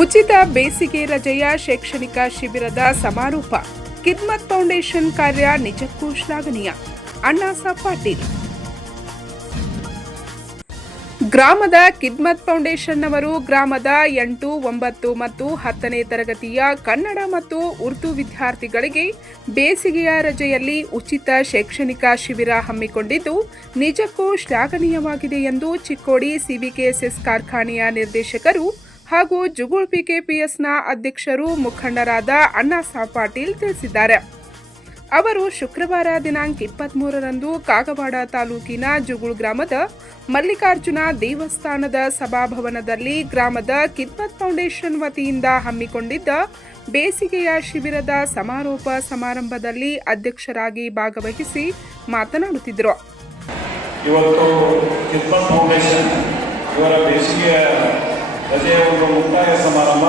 ಉಚಿತ ಬೇಸಿಗೆ ರಜೆಯ ಶೈಕ್ಷಣಿಕ ಶಿಬಿರದ ಸಮಾರೋಪ. ಕಿದ್ಮತ್ ಫೌಂಡೇಶನ್ ಕಾರ್ಯ ನಿಜಕ್ಕೂ ಶ್ಲಾಘನೀಯ. ಅಣ್ಣಾಸ ಪಾಟೀಲ್. ಗ್ರಾಮದ ಕಿದ್ಮತ್ ಫೌಂಡೇಶನ್ನವರು ಗ್ರಾಮದ ಎಂಟು, ಒಂಬತ್ತು ಮತ್ತು ಹತ್ತನೇ ತರಗತಿಯ ಕನ್ನಡ ಮತ್ತು ಉರ್ದು ವಿದ್ಯಾರ್ಥಿಗಳಿಗೆ ಬೇಸಿಗೆಯ ರಜೆಯಲ್ಲಿ ಉಚಿತ ಶೈಕ್ಷಣಿಕ ಶಿಬಿರ ಹಮ್ಮಿಕೊಂಡಿದ್ದು, ನಿಜಕ್ಕೂ ಶ್ಲಾಘನೀಯವಾಗಿದೆ ಎಂದು ಚಿಕ್ಕೋಡಿ ಸಿವಿಕೆಎಸ್ಎಸ್ ಕಾರ್ಖಾನೆಯ ನಿರ್ದೇಶಕರು ಹಾಗೂ ಜುಗುಳ್ ಪಿಕೆಪಿಎಸ್ನ ಅಧ್ಯಕ್ಷರು ಮುಖಂಡರಾದ ಅಣ್ಣಾಸಾ ಪಾಟೀಲ್ ತಿಳಿಸಿದ್ದಾರೆ. ಅವರು ಶುಕ್ರವಾರ ದಿನಾಂಕ ಇಪ್ಪತ್ಮೂರರಂದು ಕಾಗವಾಡ ತಾಲೂಕಿನ ಜುಗುಳ್ ಗ್ರಾಮದ ಮಲ್ಲಿಕಾರ್ಜುನ ದೇವಸ್ಥಾನದ ಸಭಾಭವನದಲ್ಲಿ ಗ್ರಾಮದ ಕಿದ್ಮತ್ ಫೌಂಡೇಶನ್ ವತಿಯಿಂದ ಹಮ್ಮಿಕೊಂಡಿದ್ದ ಬೇಸಿಗೆಯ ಶಿಬಿರದ ಸಮಾರೋಪ ಸಮಾರಂಭದಲ್ಲಿ ಅಧ್ಯಕ್ಷರಾಗಿ ಭಾಗವಹಿಸಿ ಮಾತನಾಡುತ್ತಿದ್ದರು. ಇವತ್ತು ಫೌಂಡೇಶನ್ ಇವರ ಬೇಸಿಗೆಯ ರಜೆಯ ಒಂದು ಮುಕ್ತಾಯ ಸಮಾರಂಭ.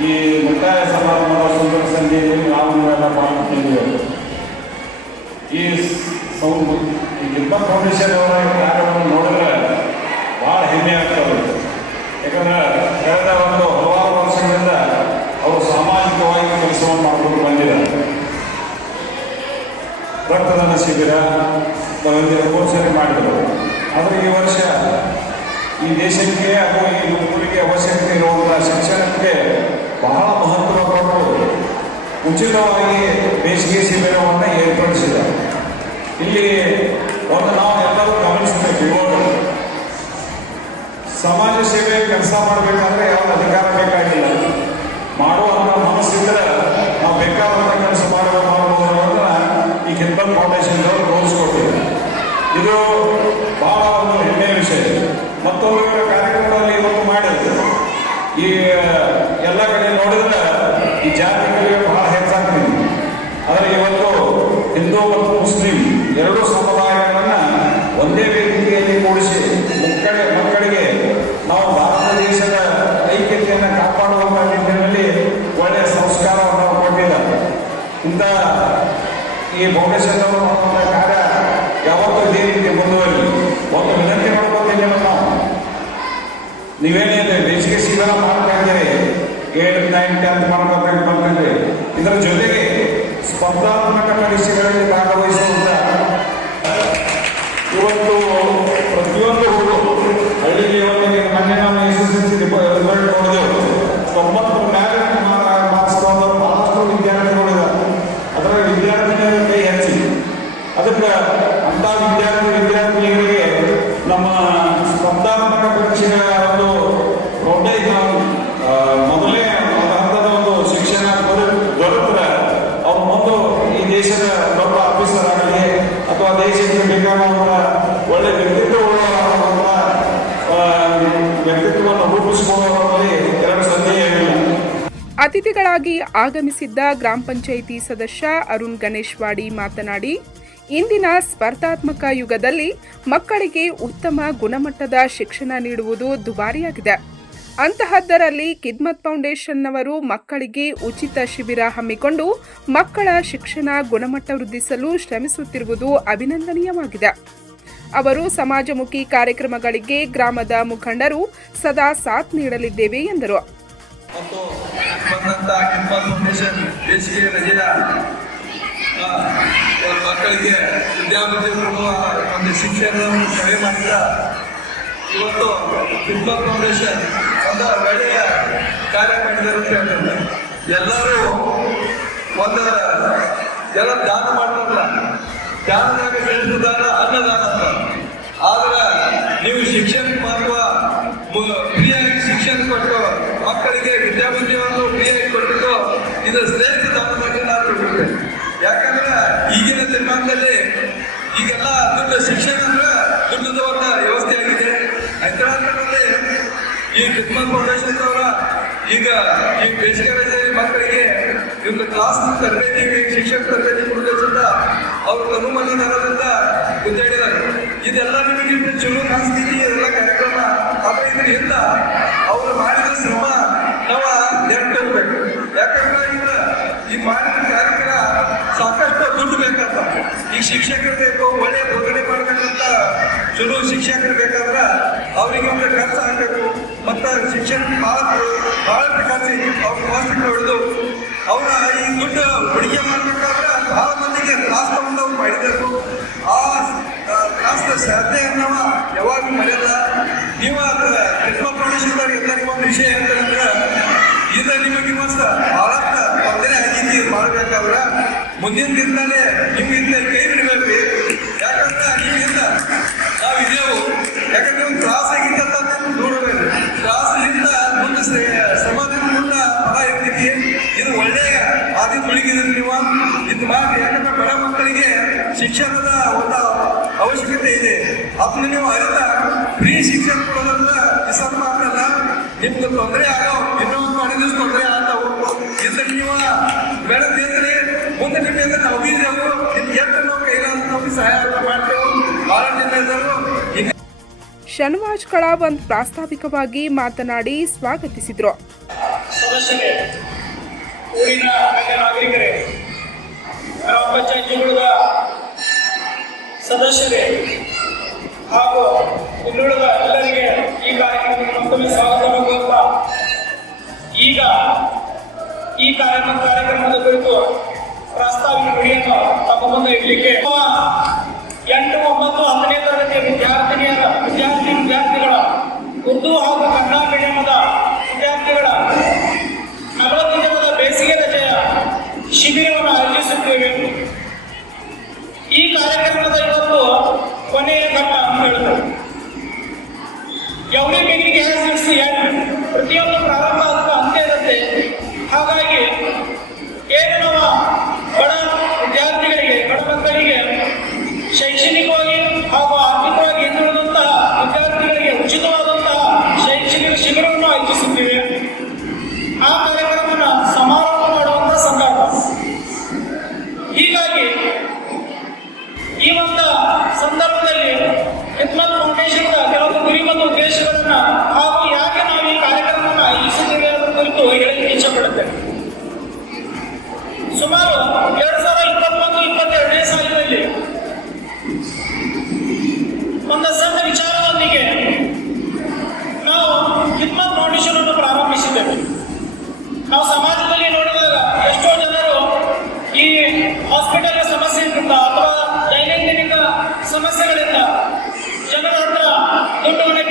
ಈ ಮುಕ್ತಾಯ ಸಮಾರಂಭದ ಸುಂದರ ಸಂಧಿಯಲ್ಲಿ ನಾವು ನೀವೆಲ್ಲ ಪಾಲ್ಗೊಂಡಿದ್ದೇವೆ ಈ ಸೌ ಈ ಕಿದ್ಮತ್ ಫೌಂಡೇಶನ್ ಅವರ ಕಾರ್ಯವನ್ನು ನೋಡಿದ್ರೆ ಭಾಳ ಹೆಮ್ಮೆ ಆಗ್ತದೆ ಯಾಕಂದ್ರೆ ಕಳೆದ ಒಂದು ಹಲವಾರು ವರ್ಷಗಳಿಂದ ಅವರು ಸಾಮಾಜಿಕವಾಗಿ ಕೆಲಸವನ್ನು ಮಾಡಿಕೊಂಡು ಬಂದಿದ್ದಾರೆ ರಕ್ತದಾನ ಶಿಬಿರ ಒಂದು ಘೋಷಣೆ ಮಾಡಿದರು ಆದರೆ ಈ ವರ್ಷ ಈ ದೇಶಕ್ಕೆ ಅಥವಾ ಈ ಊರಿಗೆ ಅವಶ್ಯಕತೆ ಇರುವಂಥ ಶಿಕ್ಷಣಕ್ಕೆ ಬಹಳ ಮಹತ್ವ ಕೊಟ್ಟು ಉಚಿತವಾಗಿ ಬೇಸಿಗೆ ಶಿಬಿರವನ್ನು ಏರ್ಪಡಿಸಿದೆ. ಇಲ್ಲಿ ಒಂದು ನಾವು ಎಲ್ಲರೂ ಗಮನಿಸಬೇಕು ಇವಾಗ. ಸಮಾಜ ಸೇವೆ ಕೆಲಸ ಮಾಡಬೇಕಾದ್ರೆ ಯಾವ ಅಧಿಕಾರ ಬೇಕಾಗಿಲ್ಲ. ಮಾಡುವ ಮನಸ್ಸಿದ್ರೆ ನಾವು ಬೇಕಾದಂಥ ಕೆಲಸ ಅನ್ನೋದು ಅನ್ನೋದನ್ನ ಈ ಕಿದ್ಮತ್ ಫೌಂಡೇಶನ್ ಅವರು ತೋರಿಸ್ಕೊಟ್ಟಿದೆ ಇದು ಬಹಳ ಒಂದು ಹೆಮ್ಮೆಯ ವಿಷಯ ಮತ್ತೊಂದು ಇವರ ಕಾರ್ಯಕ್ರಮದಲ್ಲಿ ಇವತ್ತು ಮಾಡಿದ್ರು ಈ ಎಲ್ಲ ಕಡೆ ನೋಡಿದ್ರೆ ಈ ಜಾತಿಗಳಿಗೆ ಬಹಳ ಹೆಚ್ಚಾಗ್ತಿದೆ ಆದರೆ ಇವತ್ತು ಹಿಂದೂ ಮತ್ತು ಮುಸ್ಲಿಂ ಎರಡೂ ಸಮುದಾಯಗಳನ್ನ ಒಂದೇ ವೇದಿಕೆಯಲ್ಲಿ ಕೂಡಿಸಿ ಮಕ್ಕಳ ಮಕ್ಕಳಿಗೆ ನಾವು ಭಾರತ ದೇಶದ ಐಕ್ಯತೆಯನ್ನು ಕಾಪಾಡುವಂಥ ನಿಟ್ಟಿನಲ್ಲಿ ಒಳ್ಳೆಯ ಸಂಸ್ಕಾರವನ್ನು ಅವರು ಕೊಟ್ಟಿದ್ದಾರೆ ಇಂಥ ಈ ಫೌಂಡೇಶನ್ ಅವರು ಮಾಡುವಂಥ ಕಾರ್ಯ ಯಾವತ್ತೂ ಇದೇ ರೀತಿ ಮುಂದುವರಲಿ ಒಂದು ವಿನಂತಿ ಮಾಡ್ಕೊತೀನಿ ನಾವು ನೀವೇನಿದೆ, ಬೇಸಿಗೆ ಶಿಬಿರ ಮಾಡ್ತಾ ಇದ್ದೀರಿ ಏಟ್ ನೈನ್ ಟೆಂತ್ ಮಾಡ್ಕೊತಾ ಬಂದಿದ್ದೀರಿ ಇದರ ಜೊತೆಗೆ ಸ್ಪರ್ಧಾತ್ಮಕ ಪರೀಕ್ಷೆಗಳಲ್ಲಿ ಭಾಗವಹಿಸುವಂತ ಇವತ್ತು ಪ್ರತಿಯೊಂದು ಹುಡುಗರು ಹಳ್ಳಿಗೆ ಇವತ್ತು ಈಗ ಮೊನ್ನೆ ನಾವು ಎಸ್ ರಿಸಲ್ಟ್ ನೋಡಿದೆವು ತೊಂಬತ್ತು ಮೇಲೆ ಮಾರ್ಕ್ಸ್ ತಗೊಂಡವ್ರು ಬಹಳಷ್ಟು ವಿದ್ಯಾರ್ಥಿಗಳಿದ್ದಾರೆ ಅದರ ವಿದ್ಯಾರ್ಥಿನಿಯರ ಕೈ ಹೆಚ್ಚಿ. ಅದಕ್ಕೆ ಅಂತ ವಿದ್ಯಾರ್ಥಿ ವಿದ್ಯಾರ್ಥಿನಿಯರಿಗೆ ನಮ್ಮ ಸ್ಪರ್ಧಾತ್ಮಕ ಪರೀಕ್ಷೆಗಳ ಒಂದು ಪ್ರೊಡೈ ನಾವು ಮೊದಲೇ ಒಂದು ಹಂತದ ಒಂದು ಶಿಕ್ಷಣ ದೊರೆ- ದೊರೆತರೆ. ಅವ್ರು ಮುಂದೆ ಈ ದೇಶದ ದೊಡ್ಡ ಆಫೀಸರ್ ಆಗಲಿ, ಅಥವಾ ದೇಶಕ್ಕೆ ಬೇಕಾಗುವಂಥ ಒಳ್ಳೆ ವ್ಯಕ್ತಿತ್ವ ವ್ಯಕ್ತಿತ್ವವನ್ನು ರೂಪಿಸಿಕೊಳ್ಳುವುದರಲ್ಲಿ ಎರಡು ಸಂದೇಹವಿಲ್ಲ ಅತಿಥಿಗಳಾಗಿ ಆಗಮಿಸಿದ್ದ ಗ್ರಾಮ ಪಂಚಾಯಿತಿ ಸದಸ್ಯ ಅರುಣ್ ಗಣೇಶ್ವಾಡಿ ಮಾತನಾಡಿ ಇಂದಿನ ಸ್ಪರ್ಧಾತ್ಮಕ ಯುಗದಲ್ಲಿ ಮಕ್ಕಳಿಗೆ ಉತ್ತಮ ಗುಣಮಟ್ಟದ ಶಿಕ್ಷಣ ನೀಡುವುದು ದುಬಾರಿಯಾಗಿದೆ. ಅಂತಹದ್ದರಲ್ಲಿ ಕಿದ್ಮತ್ ಫೌಂಡೇಶನ್ನವರು ಮಕ್ಕಳಿಗೆ ಉಚಿತ ಶಿಬಿರ ಹಮ್ಮಿಕೊಂಡು ಮಕ್ಕಳ ಶಿಕ್ಷಣ ಗುಣಮಟ್ಟ ವೃದ್ಧಿಸಲು ಶ್ರಮಿಸುತ್ತಿರುವುದು ಅಭಿನಂದನೀಯವಾಗಿದೆ. ಅವರು ಸಮಾಜಮುಖಿ ಕಾರ್ಯಕ್ರಮಗಳಿಗೆ ಗ್ರಾಮದ ಮುಖಂಡರು ಸದಾ ಸಾಥ್ ನೀಡಲಿದ್ದೇವೆ ಎಂದರು. ಮಕ್ಕಳಿಗೆ ವಿದ್ಯಾಭ್ಯಾಸ ಕೊಡುವ ಒಂದು ಶಿಕ್ಷಣವನ್ನು ಕಡಿಮೆ ಮಾಡಿದ ಇವತ್ತು ಫಿಟ್ಬಾಲ್ ಫೌಂಡೇಶನ್ ಒಂದು ಒಳ್ಳೆಯ ಕಾರ್ಯ ಮಾಡಿದರು ಅಂತ ಹೇಳ್ತಾರೆ ಎಲ್ಲರೂ ಒಂದು, ಎಲ್ಲ ದಾನ ಮಾಡ್ತಾರಲ್ಲ. ದಾನದಾಗ ಬೆಳೆಸಿದಾಗ ದಾನ ಅನ್ನದಾನ ಅಂತ ಆದ್ರೆ ನೀವು ಶಿಕ್ಷಣಕ್ಕೆ ಮಹತ್ವ ಮು- ಫ್ರೀಯಾಗಿ ಶಿಕ್ಷಣ ಕೊಟ್ಟು ಮಕ್ಕಳಿಗೆ ವಿದ್ಯಾಭ್ಯಾಸವನ್ನು ಫ್ರೀಯಾಗಿ ಕೊಟ್ಟು ಇದು ಶ್ರೇಷ್ಠ ದಾನವಾಗಿ ನಾನು ತಿಳ್ಕೊಳ್ತೇನೆ ಯಾಕಂದ್ರೆ ದಿನಮಾನದಲ್ಲಿ ಈಗೆಲ್ಲ ದುಡ್ಡು ಶಿಕ್ಷಣ ಅಂದ್ರೆ ದುಡ್ಡು ವ್ಯವಸ್ಥೆ ಆಗಿದೆ. ಹೈದರಾಬಾದ್ನಲ್ಲಿ ಈ ಕ್ರಿಸ್ಮಸ್ ಫೌಂಡೇಶನ್ ಅವರ ಈಗ ಈ ಬೇಸಿಗೆ ರಜೆಯಲ್ಲಿ ಮಕ್ಕಳಿಗೆ ಇವ್ರ ಕ್ಲಾಸ್ ತರಬೇತಿ ಶಿಕ್ಷಕ ತರಬೇತಿ ಕೊಡೋದ್ರಿಂದ ಅವ್ರ ತನುಮನದಿಂದ ಗುದ್ದಾಡಿದ್ದಾರೆ. ಇದೆಲ್ಲ ನಿಮಗೆ ಚಲೋ ಕಾಣಿಸ್ತೀವಿ ಎಲ್ಲ ಕಾರ್ಯಕ್ರಮ ಆದ್ರೆ ಇದರಿಂದ ಅವ್ರು ಮಾಡಿದ ಶ್ರಮ ನಾವು ನೆನಪಿರ್ಬೇಕು. ಯಾಕಂದ್ರೆ ಈಗ ಈ ಮಾಡಿದ ಕಾರ್ಯಕ್ರಮ ಸಾಕಷ್ಟು ದುಡ್ಡು ಬೇಕಂತ. ಈ ಶಿಕ್ಷಕರು ಬೇಕು ಒಳ್ಳೆಯ ಬೋಧನೆ ಮಾಡ್ಬೇಕಂತ ಚಲೋ ಶಿಕ್ಷಕರು ಬೇಕಾದ್ರೆ ಅವರಿಗೆ ಒಂದು ಖರ್ಚು ಹಾಕಬೇಕು ಮತ್ತು ಶಿಕ್ಷಣ ಭಾಳ ಭಾಳಷ್ಟು ಖರ್ಚು ಅವ್ರ ಪೋಸ್ಟಿಗೆ ಹೊಡೆದು ಅವರ ಈ ದುಡ್ಡು ಹೂಡಿಕೆ ಮಾಡಬೇಕಾದ್ರೆ ಭಾಳ ಮಂದಿಗೆ ತ್ರಾಸ ತಗೊಂಡು ಅವ್ರು ಮಾಡಬೇಕು ಆ ತ್ರಾಸದ ಶ್ರದ್ಧೆಯನ್ನವ ಯಾವಾಗ ಮರೆಯಲ್ಲ ನೀವು ಕ್ರಿಸ್ಮಸ್ ಫೌಂಡೇಶನ್ದಾಗ ಎಲ್ಲರಿಗೂ ಒಂದು ವಿಷಯ ಅಂತಂದ್ರೆ ಇದು ನಿಮಗೆ ಮಸ್ತ್ ಭಾಳಷ್ಟು ತೊಂದರೆ ಮಾಡಬೇಕಾದ್ರ ಮುಂದಿನ ದಿನದಲ್ಲೇ ನಿಮ್ಮಿಂದ ಕೈ ಬಿಡಬೇಕು ಯಾಕಂದ್ರೆ ನಿಮ್ಮಿಂದ ನಾವು ಇದೇವು ಯಾಕಂದ್ರೆ ನಿಮ್ಗೆ ತ್ರಾಸ ಆಗಿದ್ದಂತ ನೋಡಬೇಕು. ತ್ರಾಸದಿಂದ ಮುಂದೆ ಶ್ರ- ಮುನ್ನ ಫಲ ಇರ್ತೈತಿ ಇದು ಒಳ್ಳೆಯ ಆದಿ ಬೆಳಗಿದ್ರಿ ನೀವು. ಇದು ಮಾಡಿ ಯಾಕಂದ್ರೆ ಬಡ ಮಕ್ಕಳಿಗೆ ಶಿಕ್ಷಣದ ಒಂದು ಅವಶ್ಯಕತೆ ಇದೆ. ಅದನ್ನ ನೀವು ಅರಿತ ಫ್ರೀ ಶಿಕ್ಷಣ ಕೊಡೋದ್ರಿಂದ ಇಸರ್ ಮಾತ್ರಲ್ಲ ನಿಮ್ಗೆ ತೊಂದರೆ ಆಗೋ ಇನ್ನೊಂದು ಮಾಡಿದ್ರೆ ತೊಂದರೆ ನೀವು ಬೆಳೆದಿದ್ರೆ ಮುಂದೆ ನಿಮಗೆ ನಾವು ಬೀಜವು ನಿಮ್ಗೆ ಎತ್ತ ನಾವು ಕೈಲಾದ ನಾವು ಸಹಾಯ ಮಾಡ್ತೇವೆ. ಭಾಳ ಜನ ಶನ್ವಾಜ್ ಕಳಾವಂತ್ ಪ್ರಾಸ್ತಾವಿಕವಾಗಿ ಮಾತನಾಡಿ ಸ್ವಾಗತಿಸಿದರು. ಸದಸ್ಯರೇ ಊರಿನ ನಾಗರಿಕರೇ ಗ್ರಾಮ ಪಂಚಾಯತಿಗಳ ಸದಸ್ಯರೇ ಹಾಗೂ ಇನ್ನುಳಿದ ಎಲ್ಲರಿಗೆ ಈ ಕಾರ್ಯಕ್ರಮಕ್ಕೆ ಮತ್ತೊಮ್ಮೆ ಸ್ವಾಗತ ಈಗ ಈ ಕಾರ್ಯಕ್ರಮ ಕಾರ್ಯಕ್ರಮದ ಕುರಿತು ಪ್ರಾಸ್ತಾವಿಕ ತಮ್ಮ ಮುಂದೆ ಇಡಲಿಕ್ಕೆ. ಎಂಟು, ಒಂಬತ್ತು, ಹತ್ತನೇ ತರಗತಿಯ ವಿದ್ಯಾರ್ಥಿನಿಯರ, ವಿದ್ಯಾರ್ಥಿ ವಿದ್ಯಾರ್ಥಿಗಳ, ಉರ್ದು ಹಾಗೂ ಕನ್ನಡ ಮೀಡಿಯಮದ ವಿದ್ಯಾರ್ಥಿಗಳ ನಲವತ್ತು ದಿನದ ಬೇಸಿಗೆ ರಜೆಯ ಶಿಬಿರವನ್ನು ಆಯೋಜಿಸುತ್ತೇವೆ. ಈ ಕಾರ್ಯಕ್ರಮದ ಇವತ್ತು ಕೊನೆಯ ಘಟ್ಟ ಅಂತ ಹೇಳಿದರು ಎವ್ರಿ ಬಿಗಿನಿಂಗ್ ಪ್ರತಿಯೊಂದು ಪ್ರಾರಂಭ शैक्षणिक ಸಮಸ್ಯೆಗಳಿಂದ ಜನರ ಹತ್ರ ದುಡ್ಡನ್ನು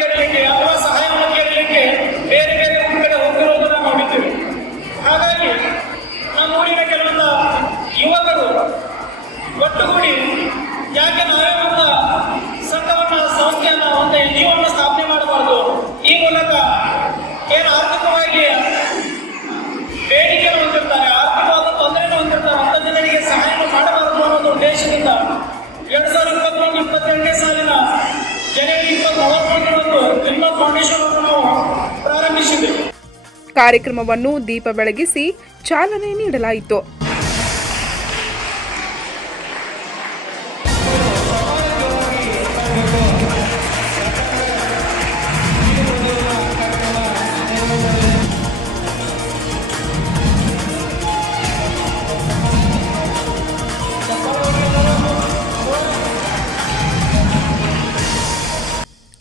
ಕಾರ್ಯಕ್ರಮವನ್ನು ದೀಪ ಬೆಳಗಿಸಿ ಚಾಲನೆ ನೀಡಲಾಯಿತು.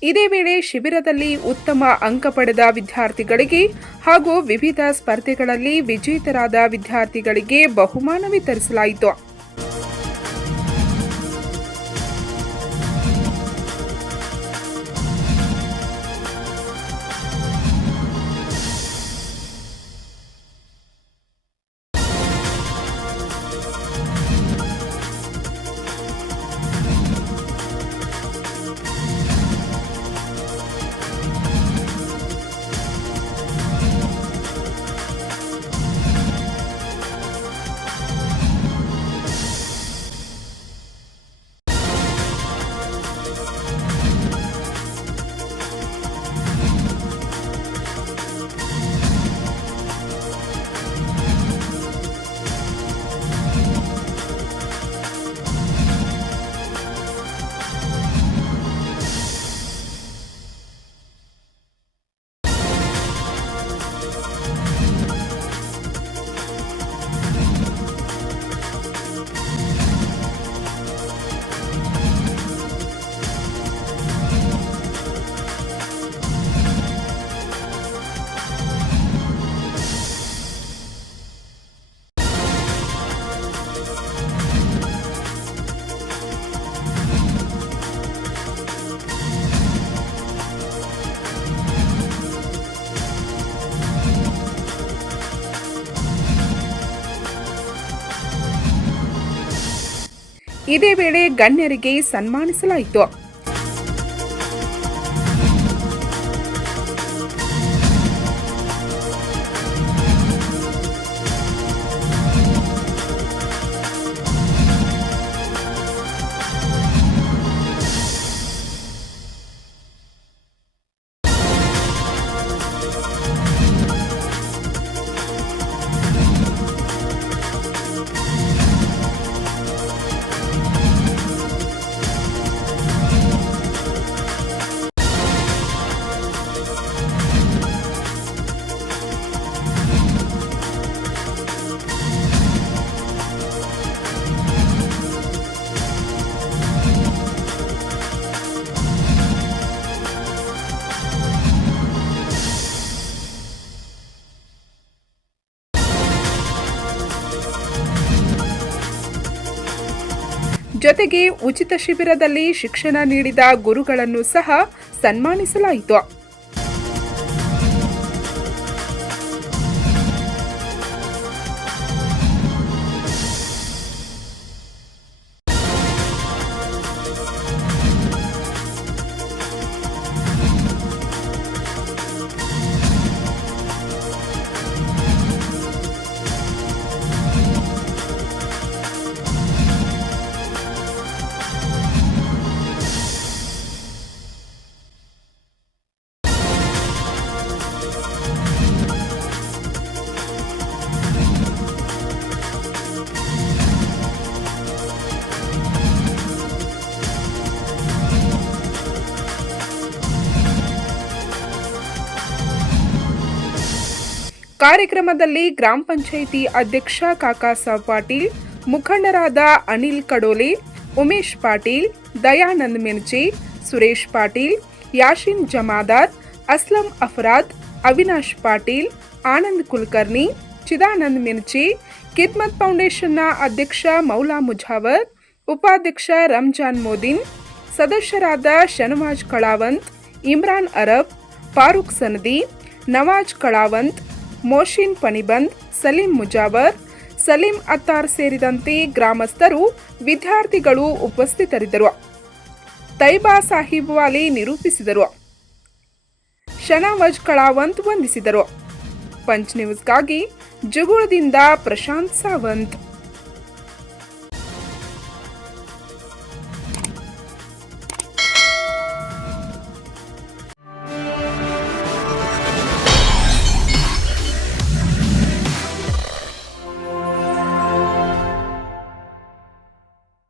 ಇದೇ ವೇಳೆ ಶಿಬಿರದಲ್ಲಿ ಉತ್ತಮ ಅಂಕ ಪಡೆದ ವಿದ್ಯಾರ್ಥಿಗಳಿಗೆ ಹಾಗೂ ವಿವಿಧ ಸ್ಪರ್ಧೆಗಳಲ್ಲಿ ವಿಜೇತರಾದ ವಿದ್ಯಾರ್ಥಿಗಳಿಗೆ ಬಹುಮಾನ ವಿತರಿಸಲಾಯಿತು. ಇದೇ ವೇಳೆ ಗಣ್ಯರಿಗೆ ಸನ್ಮಾನಿಸಲಾಯಿತು. ಜೊತೆಗೆ ಉಚಿತ ಶಿಬಿರದಲ್ಲಿ ಶಿಕ್ಷಣ ನೀಡಿದ ಗುರುಗಳನ್ನು ಸಹ ಸನ್ಮಾನಿಸಲಾಯಿತು. ಕಾರ್ಯಕ್ರಮದಲ್ಲಿ ಗ್ರಾಮ ಪಂಚಾಯಿತಿ ಅಧ್ಯಕ್ಷ ಕಾಕಾಸಾಬ್ ಪಾಟೀಲ್ ಮುಖಂಡರಾದ ಅನಿಲ್ ಕಡೋಲೆ ಉಮೇಶ್ ಪಾಟೀಲ್ ದಯಾನಂದ್ ಮಿರ್ಜಿ ಸುರೇಶ್ ಪಾಟೀಲ್ ಯಾಶಿನ್ ಜಮಾದಾರ್ ಅಸ್ಲಂ ಅಫರಾದ್ ಅವಿನಾಶ್ ಪಾಟೀಲ್ ಆನಂದ್ ಕುಲಕರ್ಣಿ ಚಿದಾನಂದ್ ಮಿರ್ಜಿ ಕಿದ್ಮತ್ ಫೌಂಡೇಶನ್ನ ಅಧ್ಯಕ್ಷ ಮೌಲಾ ಮುಜಾವರ್ ಉಪಾಧ್ಯಕ್ಷ ರಂಜಾನ್ ಮೋದಿನ್ ಸದಸ್ಯರಾದ ಶನವಾಜ್ ಕಳಾವಂತ್ ಇಮ್ರಾನ್ ಅರಬ್ ಫಾರೂಕ್ ಸನದಿ ನವಾಜ್ ಕಳಾವಂತ್ ಮೋಶಿನ್ ಪಣಿಬಂದ್ ಸಲೀಂ ಮುಜಾವರ್, ಸಲೀಂ ಅತ್ತಾರ್ ಸೇರಿದಂತೆ ಗ್ರಾಮಸ್ಥರು ವಿದ್ಯಾರ್ಥಿಗಳು ಉಪಸ್ಥಿತರಿದ್ದರು. ತೈಬಾ ಸಾಹಿಬ್ ವಾಲಿ ನಿರೂಪಿಸಿದರು. ಶನಾವಜ್ ಕಳಾವಂತ್ ವಂದಿಸಿದರು. ಪಂಚ್ ನ್ಯೂಸ್ಗಾಗಿ ಜುಗುಳದಿಂದ ಪ್ರಶಾಂತ್ ಸಾವಂತ್.